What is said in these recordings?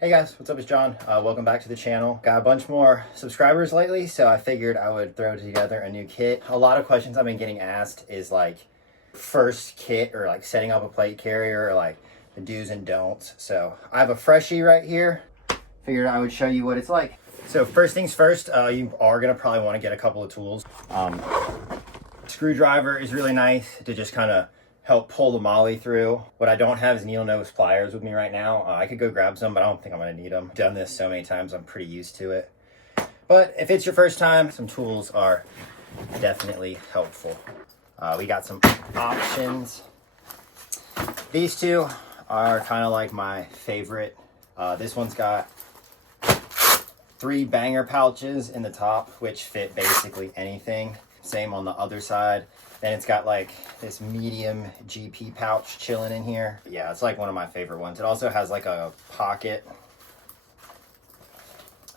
Hey guys, what's up? It's John. Welcome back to the channel. Got a bunch more subscribers lately, so I figured I would throw together a new kit. A lot of questions I've been getting asked is like first kit or like setting up a plate carrier or like the do's and don'ts. So I have a freshie right here. Figured I would show you what it's like. So first things first, you are gonna probably want to get a couple of tools. Screwdriver is really nice to just kind of help pull the molly through. What I don't have is needle nose pliers with me right now. I could go grab some, but I don't think I'm gonna need them. I've done this so many times, I'm pretty used to it. But if it's your first time, some tools are definitely helpful. We got some options. These two are kind of like my favorite. This one's got 3 banger pouches in the top, which fit basically anything. Same on the other side. Then it's got like this medium GP pouch chilling in here. Yeah, it's like one of my favorite ones. It also has like a pocket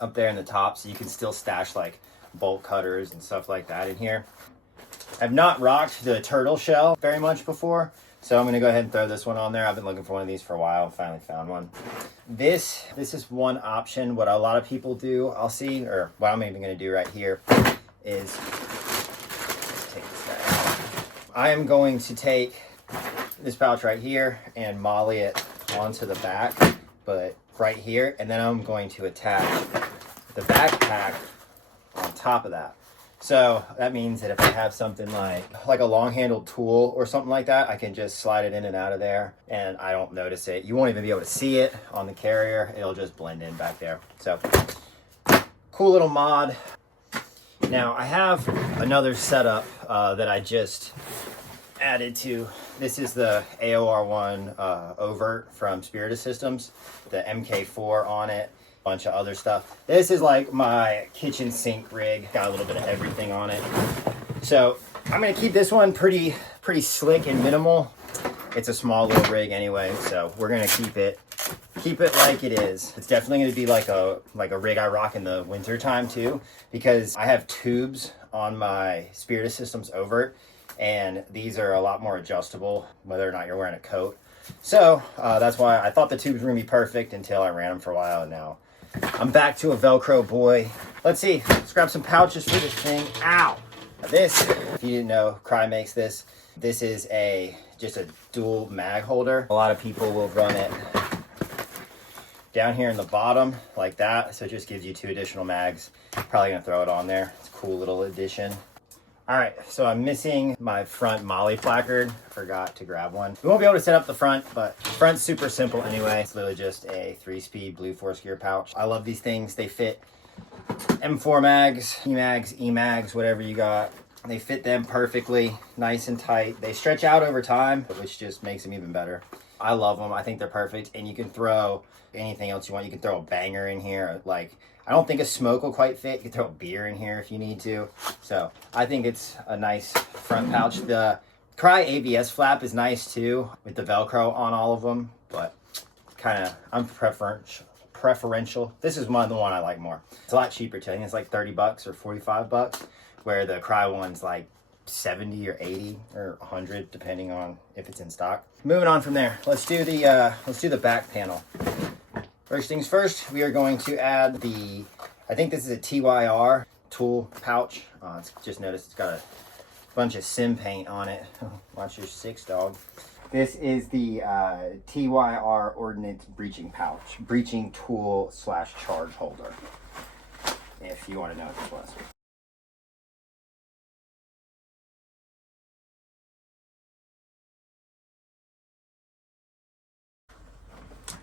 up there in the top, so you can still stash like bolt cutters and stuff like that in here. I've not rocked the turtle shell very much before, so I'm gonna go ahead and throw this one on there. I've been looking for one of these for a while, finally found one. This is one option. What a lot of people do, I'll see, or what I'm even gonna do right here is, I am going to take this pouch right here and molly it onto the back, but right here, and then I'm going to attach the backpack on top of that. So that means that if I have something like a long-handled tool or something like that, I can just slide it in and out of there and I don't notice it. You won't even be able to see it on the carrier. It'll just blend in back there. So cool little mod. Now I have another setup that I just added to. This is the AOR1 overt from Spirit Systems, the MK4 on it, a bunch of other stuff. This is like my kitchen sink rig, got a little bit of everything on it. So I'm gonna keep this one pretty slick and minimal. It's a small little rig anyway, so we're gonna keep it like it is. It's definitely going to be like a rig I rock in the winter time too, because I have tubes on my Spirit Systems overt, and these are a lot more adjustable whether or not you're wearing a coat. So that's why I thought the tubes were going to be perfect until I ran them for a while, and now I'm back to a Velcro boy. Let's see, let's grab some pouches for this thing. Ow! This, if you didn't know, Crye makes this. This is just a dual mag holder. A lot of people will run it down here in the bottom like that, so it just gives you 2 additional mags. Probably gonna throw it on there. It's a cool little addition. All right, so I'm missing my front molly placard. Forgot to grab one. We won't be able to set up the front, but the front's super simple anyway. It's literally just a 3-speed blue force gear pouch. I love these things. They fit M4 mags, E mags, whatever you got. They fit them perfectly, nice and tight. They stretch out over time, which just makes them even better. I love them. I think they're perfect, and you can throw anything else you want. You can throw a banger in here. Like, I don't think a smoke will quite fit. You can throw a beer in here if you need to. So I think it's a nice front pouch. The Crye ABS flap is nice too, with the Velcro on all of them, but I'm preferential. This is the one I like more. It's a lot cheaper too. I think it's like 30 bucks or 45 bucks, where the Crye one's like 70 or 80 or 100 depending on if it's in stock. Moving on from there, let's do the back panel. First things first, we are going to add I think this is a TYR tool pouch. Just noticed it's got a bunch of sim paint on it. Watch your 6, dog. This is the TYR Ordnance breaching tool / charge holder, if you want to know what this was.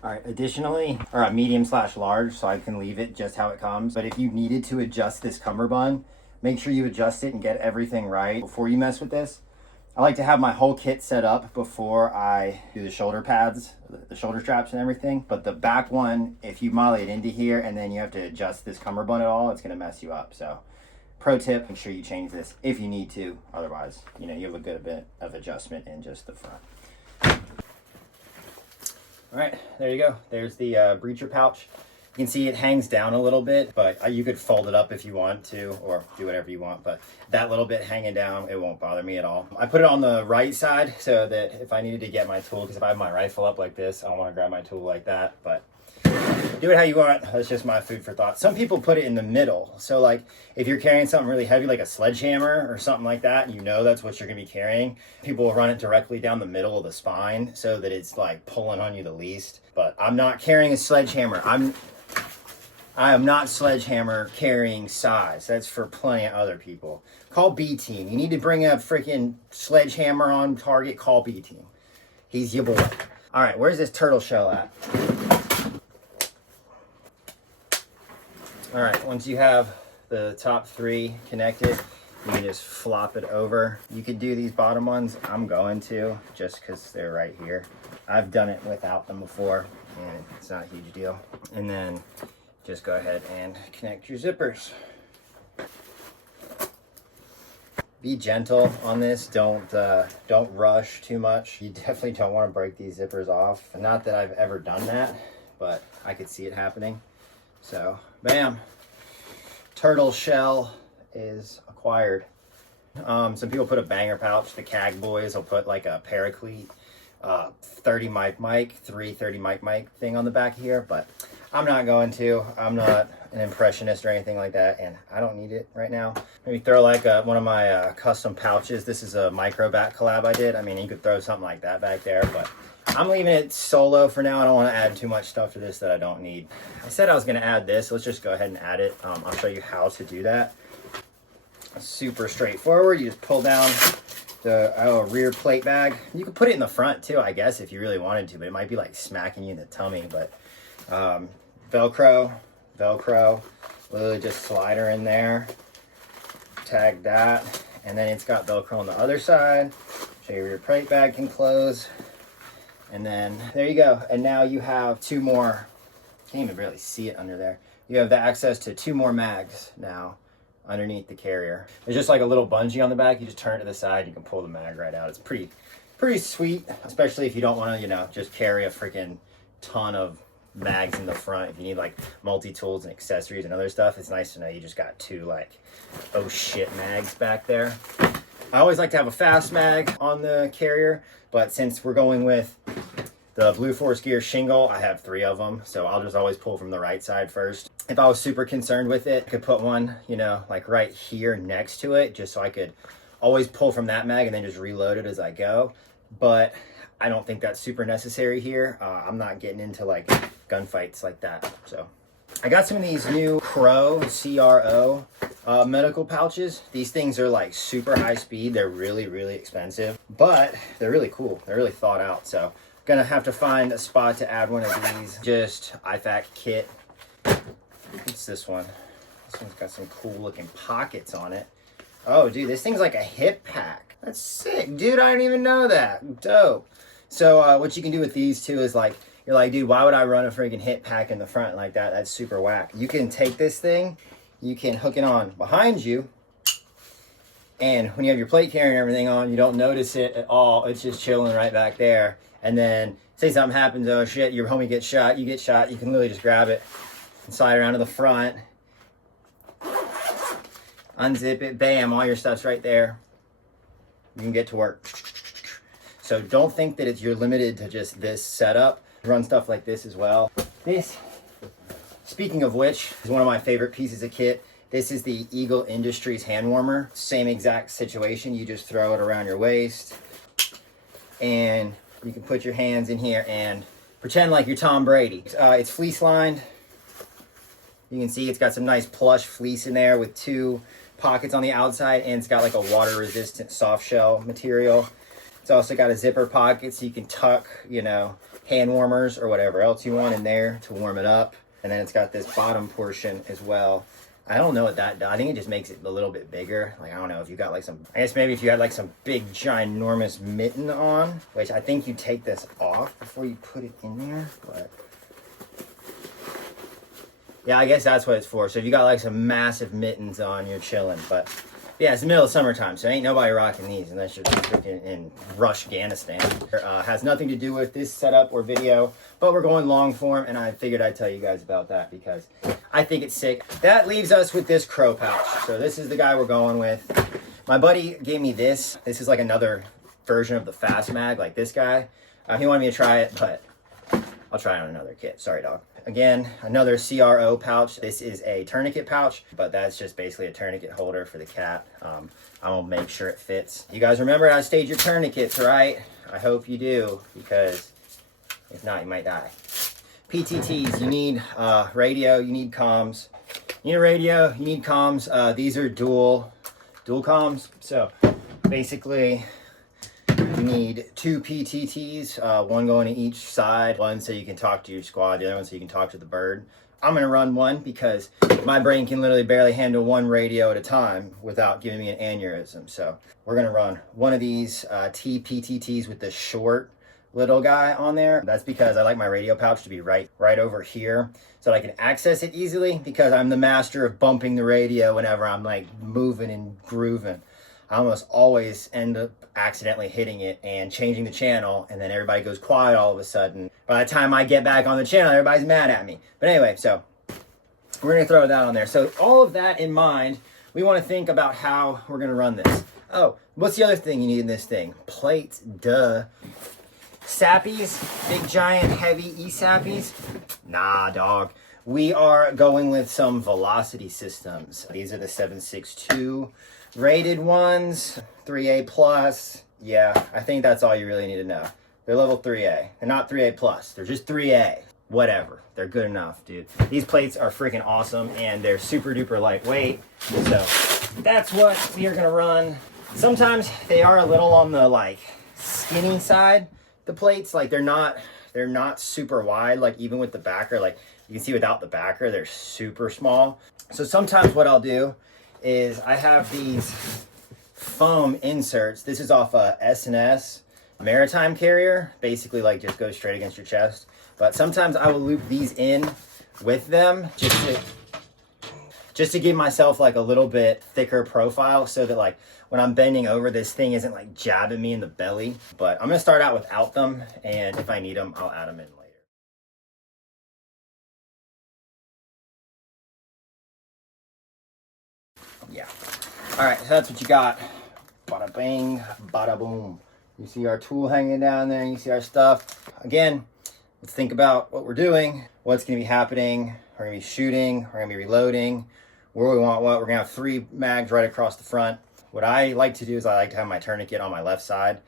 All right, additionally, or a medium / large, so I can leave it just how it comes. But if you needed to adjust this cummerbund, make sure you adjust it and get everything right before you mess with this. I like to have my whole kit set up before I do the shoulder pads, the shoulder straps and everything. But the back one, if you molly it into here and then you have to adjust this cummerbund at all, it's gonna mess you up. So pro tip, make sure you change this if you need to. Otherwise, you have a good bit of adjustment in just the front. All right, there you go. There's the breacher pouch. You can see it hangs down a little bit, but you could fold it up if you want to, or do whatever you want. But that little bit hanging down, it won't bother me at all. I put it on the right side so that if I needed to get my tool, because if I have my rifle up like this, I don't want to grab my tool like that. But do it how you want. That's just my food for thought. Some people put it in the middle. So like if you're carrying something really heavy, like a sledgehammer or something like that, and you know that's what you're gonna be carrying, people will run it directly down the middle of the spine so that it's like pulling on you the least. But I'm not carrying a sledgehammer. I am not sledgehammer carrying size. That's for plenty of other people. Call B team. You need to bring a freaking sledgehammer on target. Call B team. He's your boy. All right, where's this turtle shell at? All right, once you have the top 3 connected, you can just flop it over. You could do these bottom ones. I'm going to, just because they're right here. I've done it without them before, and it's not a huge deal. And then just go ahead and connect your zippers. Be gentle on this. Don't rush too much. You definitely don't want to break these zippers off. Not that I've ever done that, but I could see it happening. So, bam. Turtle shell is acquired. Some people put a banger pouch. The CAG boys will put like a Paraclete 30 mic, 330 mic thing on the back here, but I'm not going to. I'm not an impressionist or anything like that, and I don't need it right now. Maybe throw like one of my custom pouches. This is a micro back collab I did. I mean, you could throw something like that back there, but I'm leaving it solo for now. I don't want to add too much stuff to this that I don't need. I said I was going to add this. Let's just go ahead and add it. I'll show you how to do that. Super straightforward. You just pull down the rear plate bag. You could put it in the front too, I guess, if you really wanted to, but it might be like smacking you in the tummy. But Velcro, literally just slide her in there, tag that, and then it's got Velcro on the other side, so your rear plate bag can close, and then there you go. And now you have 2 more, can't even really see it under there. You have the access to 2 more mags now underneath the carrier. There's just like a little bungee on the back. You just turn it to the side, you can pull the mag right out. It's pretty sweet, especially if you don't want to, you know, just carry a freaking ton of mags in the front. If you need like multi-tools and accessories and other stuff, it's nice to know you just got 2 like oh shit mags back there. I always like to have a fast mag on the carrier, but since we're going with the Blue Force Gear shingle, I have 3 of them, so I'll just always pull from the right side first. If I was super concerned with it, I could put one, you know, like right here next to it, just so I could always pull from that mag and then just reload it as I go. But I don't think that's super necessary here. I'm not getting into like gunfights like that. So I got some of these new Crye, C-R-O, medical pouches. These things are like super high speed. They're really, really expensive, but they're really cool. They're really thought out. So gonna have to find a spot to add one of these. Just IFAC kit. What's this one? This one's got some cool looking pockets on it. Oh, dude, this thing's like a hip pack. That's sick, dude. I didn't even know that. Dope. So what you can do with these too is like, you're like, dude, why would I run a freaking hip pack in the front like that? That's super whack. You can take this thing, you can hook it on behind you, and when you have your plate carrier and everything on, you don't notice it at all. It's just chilling right back there. And then say something happens, oh shit, your homie gets shot, you get shot, you can literally just grab it and slide around to the front, unzip it, bam, all your stuff's right there. You can get to work. So don't think that you're limited to just this setup. Run stuff like this as well. This, speaking of which, is one of my favorite pieces of kit. This is the Eagle Industries hand warmer. Same exact situation. You just throw it around your waist and you can put your hands in here and pretend like you're Tom Brady. It's fleece lined. You can see it's got some nice plush fleece in there with 2 pockets on the outside, and it's got like a water resistant soft shell material. It's also got a zipper pocket so you can tuck, you know, hand warmers or whatever else you want in there to warm it up. And then it's got this bottom portion as well. I don't know what that does. I think it just makes it a little bit bigger. Like, I don't know if you got like some, I guess maybe if you had like some big ginormous mitten on, which I think you take this off before you put it in there, but yeah, I guess that's what it's for. So if you got like some massive mittens on, you're chilling. But yeah, it's the middle of summertime, so ain't nobody rocking these unless you're freaking in Rush-Afghanistan. Has nothing to do with this setup or video, but we're going long form, and I figured I'd tell you guys about that because I think it's sick. That leaves us with this Crye pouch. So this is the guy we're going with. My buddy gave me this. This is like another version of the Fast Mag, like this guy. He wanted me to try it, but I'll try it on another kit. Sorry, dog. Again, another CRO pouch. This is a tourniquet pouch, but that's just basically a tourniquet holder for the cat. I'm gonna make sure it fits. You guys remember how to stage your tourniquets, right? I hope you do, because if not, you might die. PTTs, you need radio, you need comms. You need a radio, you need comms. These are dual comms. So basically, you need 2 PTTs, one going to each side, one so you can talk to your squad, the other one so you can talk to the bird. I'm gonna run one because my brain can literally barely handle one radio at a time without giving me an aneurysm. So we're gonna run one of these PTTs with the short little guy on there. That's because I like my radio pouch to be right over here so that I can access it easily, because I'm the master of bumping the radio whenever I'm like moving and grooving. I almost always end up accidentally hitting it and changing the channel, and then everybody goes quiet all of a sudden. By the time I get back on the channel, everybody's mad at me. But anyway, so we're gonna throw that on there. So all of that in mind, we wanna think about how we're gonna run this. Oh, what's the other thing you need in this thing? Plates, duh. Sappies, big giant heavy E-sappies? Nah, dog. We are going with some velocity systems. These are the 762 rated ones, 3A plus. Yeah, I think that's all you really need to know. They're level 3A. They're not 3A plus. They're just 3A. Whatever. They're good enough, dude. These plates are freaking awesome, and they're super duper lightweight. So that's what we are gonna run. Sometimes they are a little on the like skinny side. The plates, like they're not super wide. Like even with the backer, like you can see without the backer, they're super small. So sometimes what I'll do is I have these foam inserts. This is off a S&S maritime carrier. Basically like just goes straight against your chest. But sometimes I will loop these in with them just to give myself like a little bit thicker profile, so that like when I'm bending over, this thing isn't like jabbing me in the belly. But I'm gonna start out without them, and if I need them, I'll add them in later. Yeah. All right, so that's what you got. Bada bing, bada boom. You see our tool hanging down there, and you see our stuff. Again, let's think about what we're doing, what's gonna be happening. We're gonna be shooting, we're gonna be reloading, where we want what. We're gonna have 3 mags right across the front. What I like to do is I like to have my tourniquet on my left side,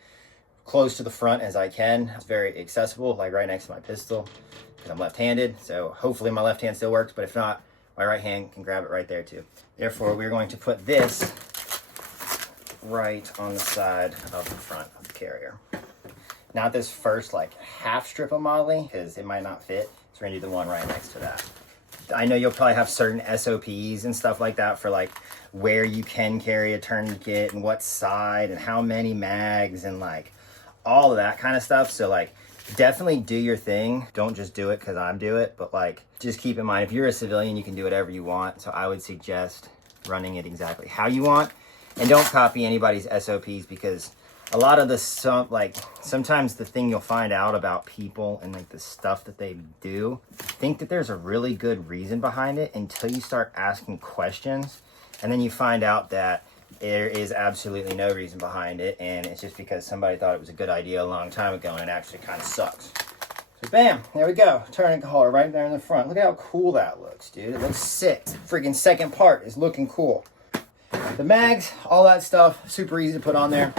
close to the front as I can. It's very accessible, like right next to my pistol, because I'm left-handed. So hopefully my left hand still works, but if not, my right hand can grab it right there too. Therefore, we're going to put this right on the side of the front of the carrier. Not this first like half strip of molly, because it might not fit. So we're gonna do the one right next to that. I know you'll probably have certain SOPs and stuff like that for like where you can carry a tourniquet and what side and how many mags and like all of that kind of stuff. So like definitely do your thing. Don't just do it because I'm doing it, but like just keep in mind, if you're a civilian, you can do whatever you want. So I would suggest running it exactly how you want, and don't copy anybody's SOPs, because a lot of the sometimes the thing you'll find out about people and like the stuff that they do, think that there's a really good reason behind it until you start asking questions, and then you find out that there is absolutely no reason behind it, and it's just because somebody thought it was a good idea a long time ago, and it actually kind of sucks. So bam, there we go. Tourniquet holder right there in the front. Look at how cool that looks, dude. It looks sick. Freaking second part is looking cool. The mags, all that stuff, super easy to put on there.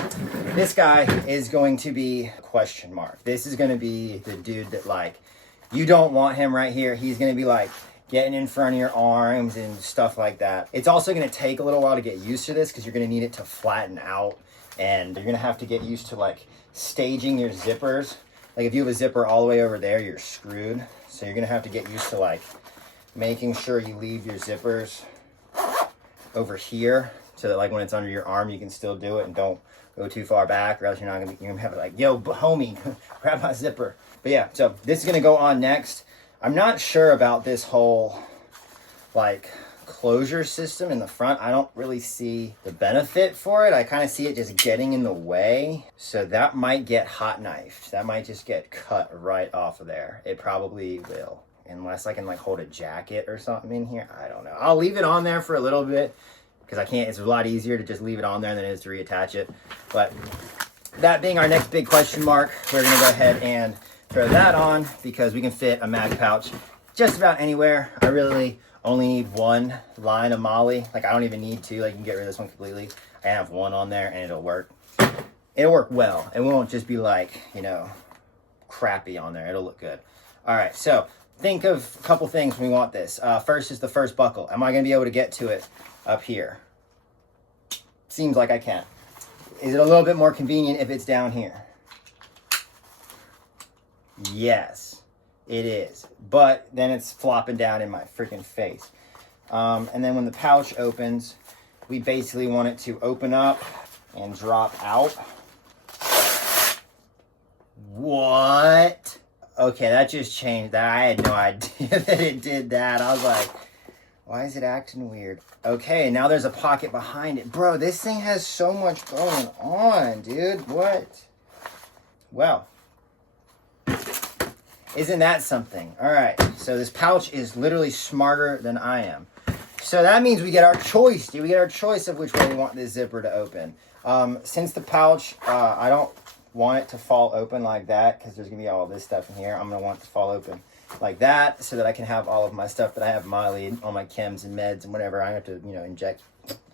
This guy is going to be a question mark. This is going to be the dude that like, you don't want him right here. He's going to be like getting in front of your arms and stuff like that. It's also going to take a little while to get used to this, because you're going to need it to flatten out, and you're going to have to get used to like staging your zippers. Like if you have a zipper all the way over there, you're screwed. So you're going to have to get used to like making sure you leave your zippers over here, so that like when it's under your arm, you can still do it and don't go too far back, or else you're gonna have it like, yo, homie, grab my zipper. But yeah, so this is gonna go on next. I'm not sure about this whole like closure system in the front. I don't really see the benefit for it. I kind of see it just getting in the way. So that might get hot knifed. That might just get cut right off of there. It probably will. Unless I can like hold a jacket or something in here. I don't know. I'll leave it on there for a little bit, because I can't, it's a lot easier to just leave it on there than it is to reattach it. But that being our next big question mark, we're gonna go ahead and throw that on, because we can fit a mag pouch just about anywhere. I really only need one line of Molly. Like, I don't even need two. Like, you can get rid of this one completely. I have one on there and it'll work. It'll work well. It won't just be like, you know, crappy on there. It'll look good. All right, so think of a couple things when we want this. First is the first buckle. Am I going to be able to get to it up here? Seems like I can. Is it a little bit more convenient if it's down here? Yes, it is. But then it's flopping down in my freaking face. And then when the pouch opens, we basically want it to open up and drop out. What? Okay, that just changed that. I had no idea that it did that. I was like, why is it acting weird? Okay, now there's a pocket behind it. Bro, this thing has so much going on, dude. What? Well, isn't that something? All right, so this pouch is literally smarter than I am. So that means we get our choice, dude. We get our choice of which way we want this zipper to open. Since the pouch, I don't want it to fall open like that because there's gonna be all this stuff in here. I'm gonna want it to fall open like that so that I can have all of my stuff that I have Molly, all my chems and meds and whatever I have to, you know, inject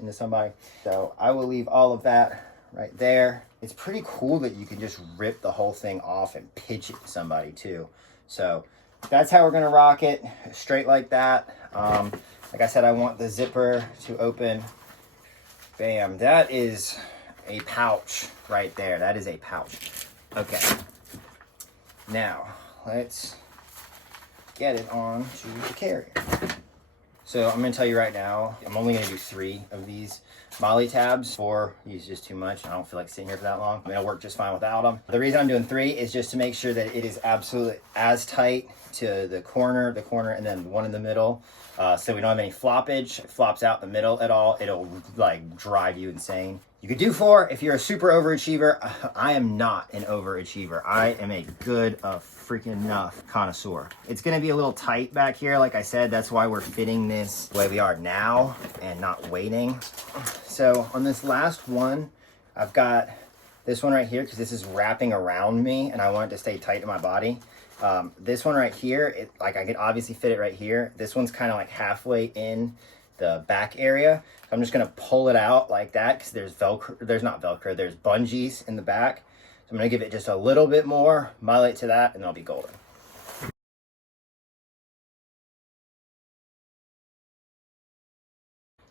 into somebody. So I will leave all of that right there. It's pretty cool that you can just rip the whole thing off and pitch it to somebody too. So that's how we're gonna rock it, straight like that. Like I said, I want the zipper to open. Bam, that is a pouch right there. That is a pouch. Okay. Now, let's get it on to the carrier. So I'm going to tell you right now, I'm only going to do 3 of these Molly tabs. 4 is just too much. I don't feel like sitting here for that long. It'll work just fine without them. The reason I'm doing 3 is just to make sure that it is absolutely as tight to the corner, and then one in the middle. So we don't have any floppage. If it flops out in the middle at all, it'll like drive you insane. You could do 4 if you're a super overachiever. I am not an overachiever. I am a good freaking enough connoisseur. It's gonna be a little tight back here. Like I said, that's why we're fitting this the way we are now and not waiting. So on this last one, I've got this one right here because this is wrapping around me and I want it to stay tight to my body. This one right here, like I could obviously fit it right here. This one's kind of like halfway in the back area. So I'm just gonna pull it out like that because there's Velcro, there's bungees in the back. So I'm gonna give it just a little bit more, molly it to that, and it'll be golden.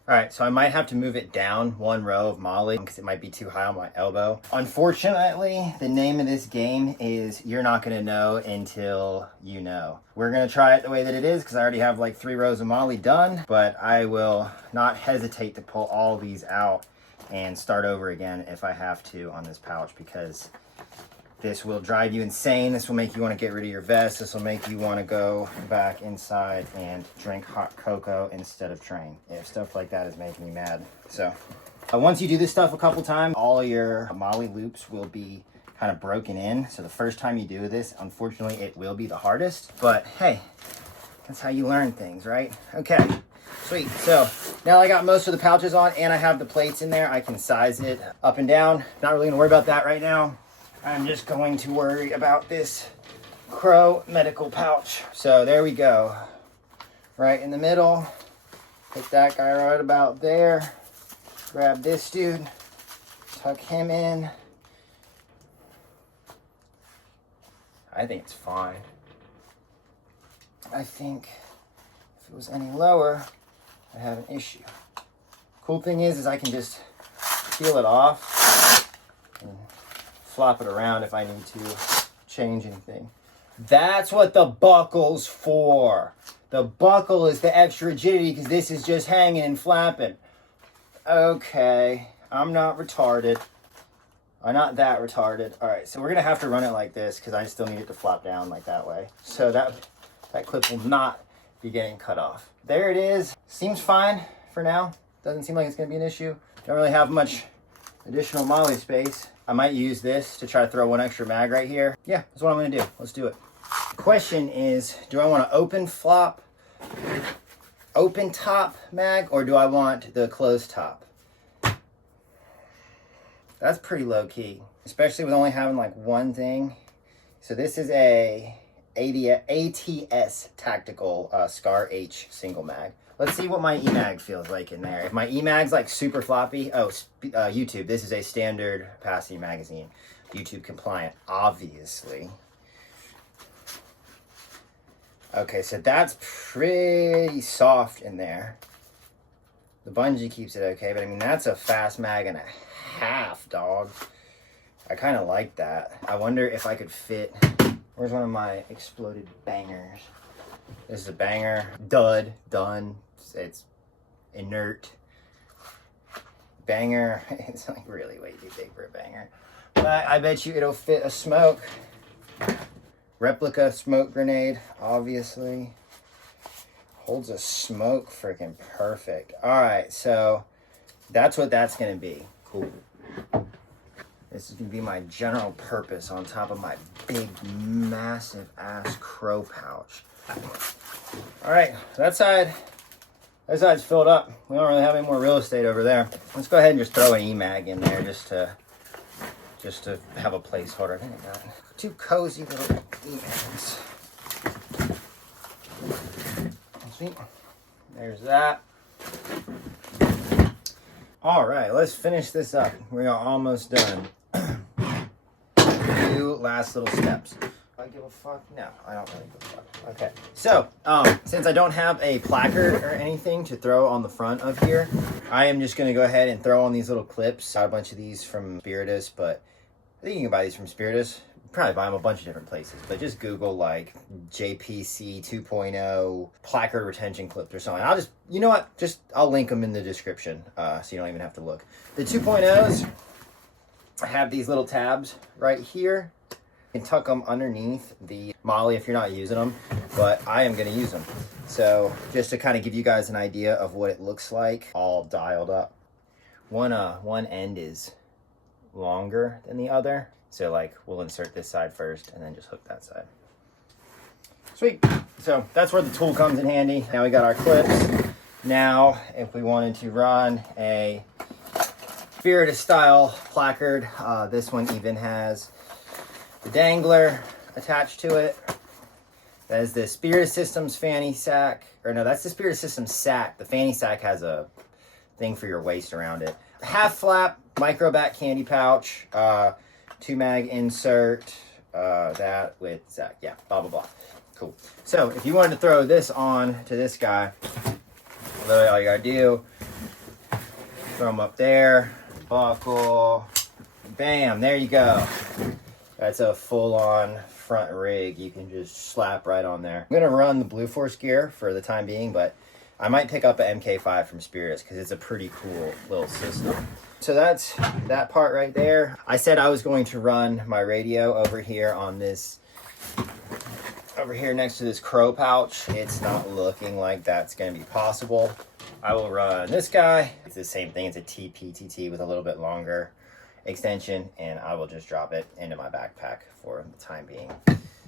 All right, so I might have to move it down 1 row of Molly because it might be too high on my elbow. Unfortunately, the name of this game is you're not gonna know until you know. We're gonna try it the way that it is because I already have like 3 rows of Molly done, but I will not hesitate to pull all these out and start over again if I have to on this pouch because this will drive you insane. This will make you want to get rid of your vest. This will make you want to go back inside and drink hot cocoa instead of train. If stuff like that is making you mad. So once you do this stuff a couple times, all your Molly loops will be kind of broken in. So the first time you do this, unfortunately, it will be the hardest. But hey, that's how you learn things, right? Okay, sweet. So now I got most of the pouches on and I have the plates in there. I can size it up and down. Not really gonna worry about that right now. I'm just going to worry about this Crye medical pouch. So there we go. Right in the middle. Put that guy right about there. Grab this dude. Tuck him in. I think it's fine. I think if it was any lower, I'd have an issue. Cool thing is I can just peel it off and flop it around if I need to change anything. That's what the buckle's for. The buckle is the extra rigidity because this is just hanging and flapping. Okay, I'm not retarded. I'm not that retarded. All right, so we're gonna have to run it like this because I still need it to flop down like that way. So that clip will not be getting cut off. There it is. Seems fine for now. Doesn't seem like it's gonna be an issue. Don't really have much additional Molly space. I might use this to try to throw 1 extra mag right here. Yeah, that's what I'm gonna do. Let's do it. Question is, do I want to open top mag, or do I want the closed top? That's pretty low key, especially with only having like 1 thing. So this is a ATS Tactical Scar H single mag. Let's see what my EMAG feels like in there. If my EMAG's like super floppy, YouTube, this is a standard capacity magazine. YouTube compliant, obviously. Okay, so that's pretty soft in there. The bungee keeps it okay, but I mean, that's a fast mag and a half, dog. I kind of like that. I wonder if I could fit, where's one of my exploded bangers? This is a banger, dud, done. It's inert. Banger, it's like really way too big for a banger. But I bet you it'll fit a smoke. Replica smoke grenade, obviously. Holds a smoke freaking perfect. All right, so that's what that's gonna be. Cool. This is gonna be my general purpose on top of my big, massive ass crow pouch. All right, that side's filled up. We don't really have any more real estate over there. Let's go ahead and just throw an EMAG in there just to have a placeholder. I think I got two cozy little EMAGs. Sweet. There's that. All right, let's finish this up. We are almost done. Two last little steps. Do I give a fuck? No, I don't really give a fuck. Okay, so since I don't have a placard or anything to throw on the front of here, I am just gonna go ahead and throw on these little clips. Got a bunch of these from Spiritus, but I think you can buy these from Spiritus. Probably buy them a bunch of different places, but just Google like JPC 2.0 placard retention clips or something. I'll just, you know what? I'll link them in the description so you don't even have to look. The 2.0s have these little tabs right here. You can tuck them underneath the Molly if you're not using them, but I am going to use them. So just to kind of give you guys an idea of what it looks like, all dialed up. One end is longer than the other. So like we'll insert this side first and then just hook that side. Sweet. So that's where the tool comes in handy. Now we got our clips. Now if we wanted to run a Spiritus style placard, this one even has the dangler attached to it. That is the Spiritus Systems fanny sack. Or no, that's the Spiritus Systems sack. The fanny sack has a thing for your waist around it. Half flap, micro back candy pouch. 2 mag insert, that with Zach, yeah, blah, blah, blah. Cool. So if you wanted to throw this on to this guy, literally all you gotta do, throw them up there, buckle, bam, there you go. That's a full-on front rig. You can just slap right on there. I'm gonna run the Blue Force gear for the time being, but I might pick up an MK5 from Spiritus because it's a pretty cool little system. So that's that part right there. I said I was going to run my radio over here on this, over here next to this crow pouch. It's not looking like that's going to be possible. I will run this guy. It's the same thing. It's a TPTT with a little bit longer extension, and I will just drop it into my backpack for the time being.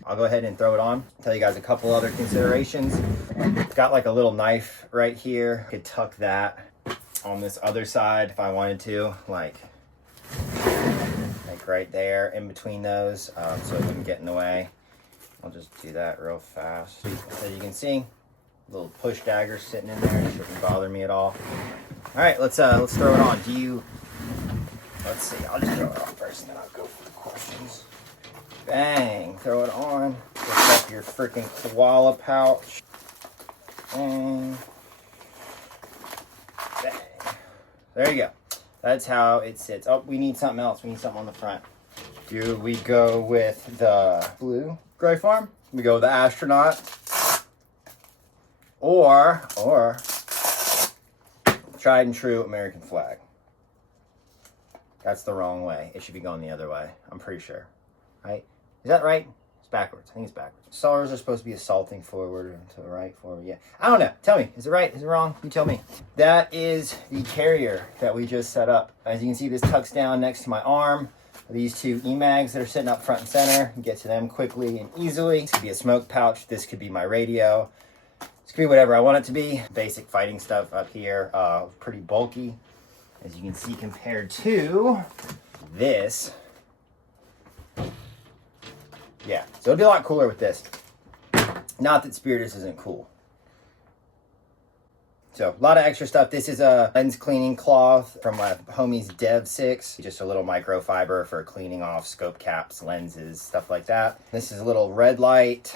I'll go ahead and throw it on. Tell you guys a couple other considerations. It's got like a little knife right here. I could tuck that on this other side if I wanted to, like right there in between those, so it wouldn't get in the way. I'll just do that real fast. So you can see, little push dagger sitting in there. It shouldn't bother me at all. All right, let's throw it on. Let's see. I'll just throw it on first, and then I'll go for the questions. Bang! Throw it on. Lift up your freaking koala pouch. Bang. Bang. There you go. That's how it sits. Oh, we need something else. We need something on the front. Do we go with the blue gray farm? We go with the astronaut. Or tried and true American flag. That's the wrong way. It should be going the other way. I'm pretty sure. Right? Is that right? It's backwards. I think it's backwards. Stars are supposed to be assaulting forward and to the right, forward. Yeah. I don't know. Tell me. Is it right? Is it wrong? You tell me. That is the carrier that we just set up. As you can see, this tucks down next to my arm. These two EMAGs that are sitting up front and center. You get to them quickly and easily. This could be a smoke pouch. This could be my radio. This could be whatever I want it to be. Basic fighting stuff up here. Pretty bulky, as you can see, compared to this. Yeah, so it'll be a lot cooler with this. Not that Spiritus isn't cool. So a lot of extra stuff. This is a lens cleaning cloth from my homie's Dev 6. Just a little microfiber for cleaning off scope caps, lenses, stuff like that. This is a little red light.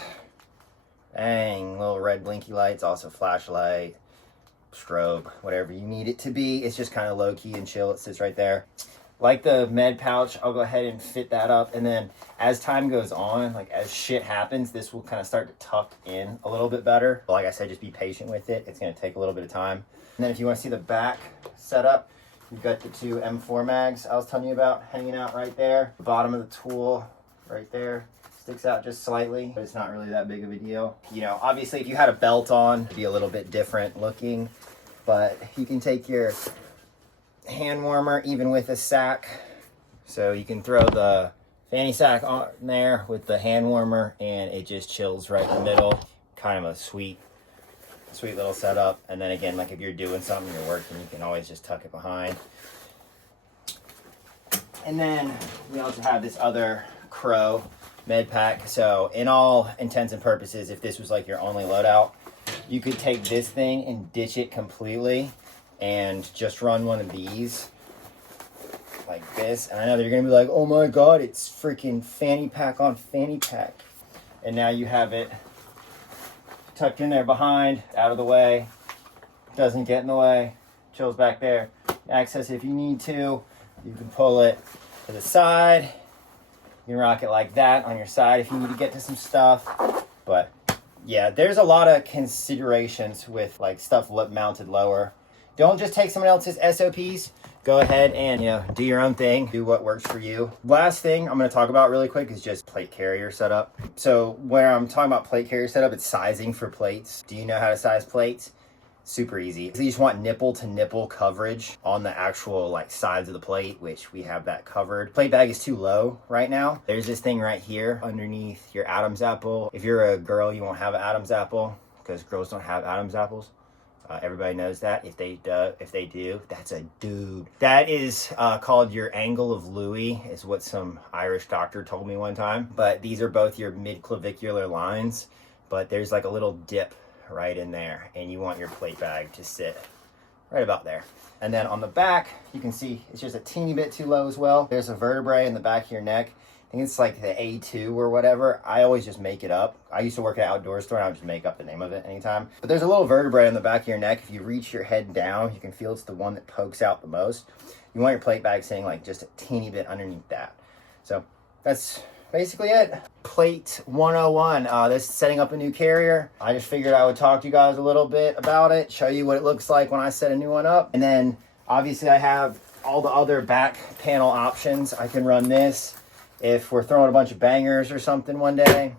Bang, little red blinky lights, also flashlight, strobe, whatever you need it to be. It's just kind of low key and chill. It sits right there. Like the med pouch, I'll go ahead and fit that up. And then as time goes on, like as shit happens, this will kind of start to tuck in a little bit better. But like I said, just be patient with it. It's going to take a little bit of time. And then if you want to see the back setup, you've got the two M4 mags I was telling you about hanging out right there. The bottom of the tool right there sticks out just slightly, but it's not really that big of a deal. You know, obviously if you had a belt on, it'd be a little bit different looking, but you can take your hand warmer even with a sack. So you can throw the fanny sack on there with the hand warmer and it just chills right in the middle. Kind of a sweet little setup. And then again, like if you're doing something, you're working, you can always just tuck it behind. And then we also have this other Crye med pack. So in all intents and purposes, if this was like your only loadout, you could take this thing and ditch it completely and just run one of these like this. And I know that you're gonna be like, oh my god, it's freaking fanny pack on fanny pack. And now you have it tucked in there behind, out of the way, doesn't get in the way, chills back there. Access if you need to. You can pull it to the side. You can rock it like that on your side if you need to get to some stuff. But yeah, there's a lot of considerations with like stuff mounted lower. Don't just take someone else's SOPs. Go ahead and, you know, do your own thing. Do what works for you. Last thing I'm going to talk about really quick is just plate carrier setup. So when I'm talking about plate carrier setup, it's sizing for plates. Do you know how to size plates? Super easy. So you just want nipple to nipple coverage on the actual like sides of the plate, which we have that covered. Plate bag is too low right now. There's this thing right here underneath your Adam's apple. If you're a girl, you won't have an Adam's apple because girls don't have Adam's apples. Everybody knows that. If they do, that's a dude. That is called your angle of Louis, is what some Irish doctor told me one time. But these are both your mid-clavicular lines, but there's like a little dip right in there, and you want your plate bag to sit right about there. And then on the back, you can see it's just a teeny bit too low as well. There's a vertebrae in the back of your neck. I think it's like the A2 or whatever. I always just make it up. I used to work at an outdoor store and I would just make up the name of it anytime. But there's a little vertebrae in the back of your neck. If you reach your head down, you can feel it's the one that pokes out the most. You want your plate bag sitting like just a teeny bit underneath that. So that's basically it. Plate 101. This is setting up a new carrier. I just figured I would talk to you guys a little bit about it, show you what it looks like when I set a new one up. And then obviously I have all the other back panel options. I can run this if we're throwing a bunch of bangers or something one day.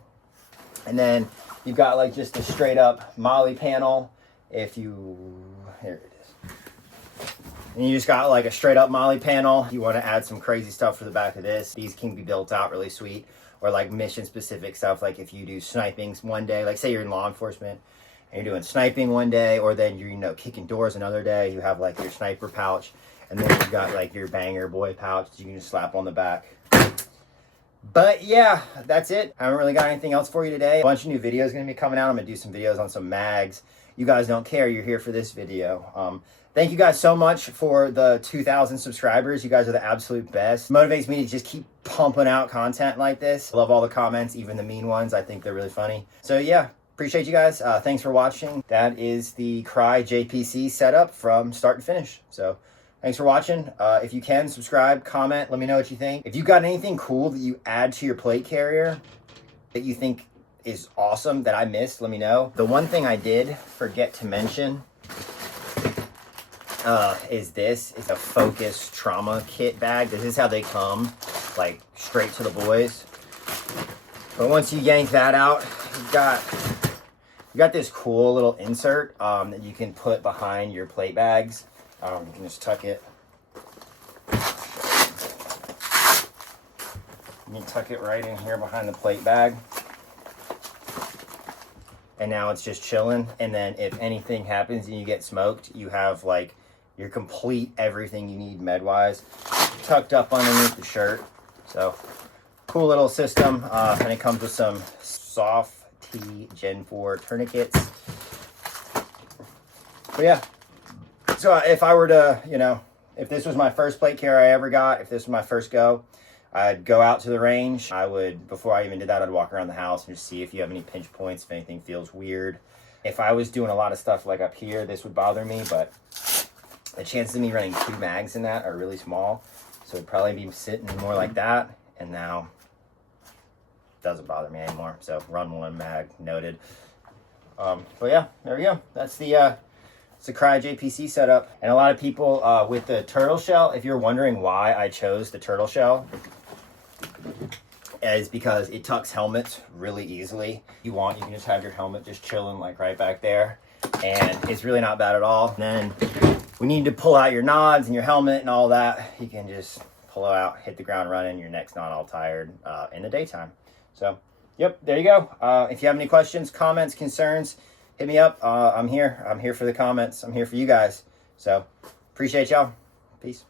And then you've got like just a straight up molly panel. If you, here it is. And you just got like a straight up molly panel. You want to add some crazy stuff for the back of this. These can be built out really sweet. Or like mission specific stuff. Like if you do snipings one day, like say you're in law enforcement and you're doing sniping one day, or then you're, you know, kicking doors another day, you have like your sniper pouch. And then you've got like your banger boy pouch that you can just slap on the back. But yeah, that's it. I haven't really got anything else for you today. A bunch of new videos going to be coming out. I'm going to do some videos on some mags. You guys don't care. You're here for this video. Thank you guys so much for the 2,000 subscribers. You guys are the absolute best. It motivates me to just keep pumping out content like this. I love all the comments, even the mean ones. I think they're really funny. So yeah, appreciate you guys. Thanks for watching. That is the Crye JPC setup from start to finish. So thanks for watching. If you can, subscribe, comment, let me know what you think. If you've got anything cool that you add to your plate carrier that you think is awesome that I missed, let me know. The one thing I did forget to mention is this. It's a Focus trauma kit bag. This is how they come, like straight to the boys. But once you yank that out, you got this cool little insert that you can put behind your plate bags. You can just tuck it. You can tuck it right in here behind the plate bag. And now it's just chilling. And then if anything happens and you get smoked, you have like your complete everything you need med-wise tucked up underneath the shirt. So cool little system. And it comes with some soft JPC Gen 4 tourniquets. But yeah, so if I were to, you know, if this was my first plate carrier I ever got, if this was my first go, I'd go out to the range. I would, before I even did that, I'd walk around the house and just see if you have any pinch points, if anything feels weird. If I was doing a lot of stuff like up here, this would bother me, but the chances of me running 2 mags in that are really small. So it'd probably be sitting more like that. And now it doesn't bother me anymore. So run 1 mag, noted. But yeah, there we go. That's the Crye JPC setup. And a lot of people with the turtle shell, if you're wondering why I chose the turtle shell, is because it tucks helmets really easily. You can just have your helmet just chilling like right back there, and it's really not bad at all. And then we need to pull out your nods and your helmet and all that. You can just pull it out, hit the ground running, your neck's not all tired in the daytime. So yep, there you go. If you have any questions, comments, concerns, hit me up. I'm here for the comments. I'm here for you guys. So appreciate y'all. Peace.